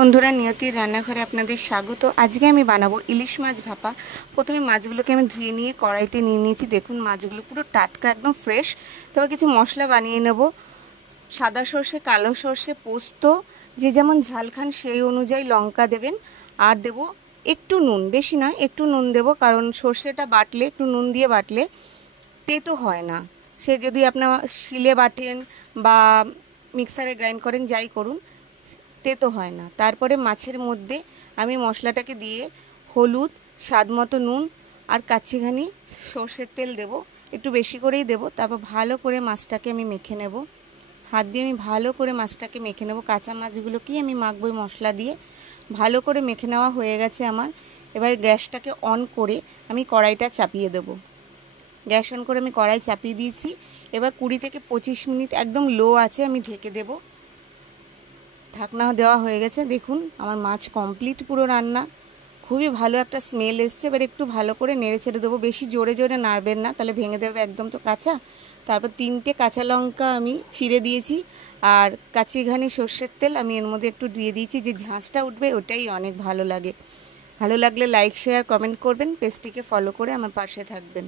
বন্ধুরা, নিয়তির রান্নাঘরে আপনাদের স্বাগত। আজকে আমি বানাবো ইলিশ মাছ ভাপা। প্রথমে মাছগুলোকে আমি ধুয়ে নিয়ে কড়াইতে নিয়ে নিয়েছি। দেখুন মাছগুলো পুরো টাটকা, একদম ফ্রেশ। তবে কিছু মশলা বানিয়ে নেব। সাদা সর্ষে, কালো সর্ষে, পোস্ত, যে যেমন ঝাল খান সেই অনুযায়ী লঙ্কা দেবেন। আর দেব একটু নুন, বেশি নয়, একটু নুন দেব, কারণ সর্ষেটা বাটলে একটু নুন দিয়ে বাটলে তেতো হয় না। সে যদি আপনার শিলে বাটেন বা মিক্সারে গ্রাইন্ড করেন, যাই করুন, তেতো হয় না। তারপরে মাছের মধ্যে আমি মশলাটাকে দিয়ে হলুদ, স্বাদ মতো নুন আর কাচ্চিঘানি সর্ষের তেল দেব, একটু বেশি করেই দেব। তারপর ভালো করে মাছটাকে আমি মেখে নেব। হাত দিয়ে আমি ভালো করে মাছটাকে মেখে নেব। কাঁচা মাছগুলোকেই আমি মাখবো মশলা দিয়ে। ভালো করে মেখে নেওয়া হয়ে গেছে আমার। এবার গ্যাসটাকে অন করে আমি কড়াইটা চাপিয়ে দেব। গ্যাস অন করে আমি কড়াই চাপিয়ে দিয়েছি। এবার 20 থেকে 25 মিনিট একদম লো আছে আমি ঢেকে দেব। ঢাকনা দেওয়া হয়ে গেছে। দেখুন আমার মাছ কমপ্লিট পুরো রান্না। খুবই ভালো একটা স্মেল এসছে। এবার একটু ভালো করে নেড়ে ছেড়ে দেবো। বেশি জোরে জোরে নাড়বেন না, তাহলে ভেঙে দেবে, একদম তো কাঁচা। তারপর 3টে কাঁচা লঙ্কা আমি চিড়ে দিয়েছি। আর কাচ্চিঘানি সর্ষের তেল আমি এর মধ্যে একটু দিয়ে দিয়েছি। যে ঝাঁসটা উঠবে ওটাই অনেক ভালো লাগে। ভালো লাগলে লাইক, শেয়ার, কমেন্ট করবেন। পেজটিকে ফলো করে আমার পাশে থাকবেন।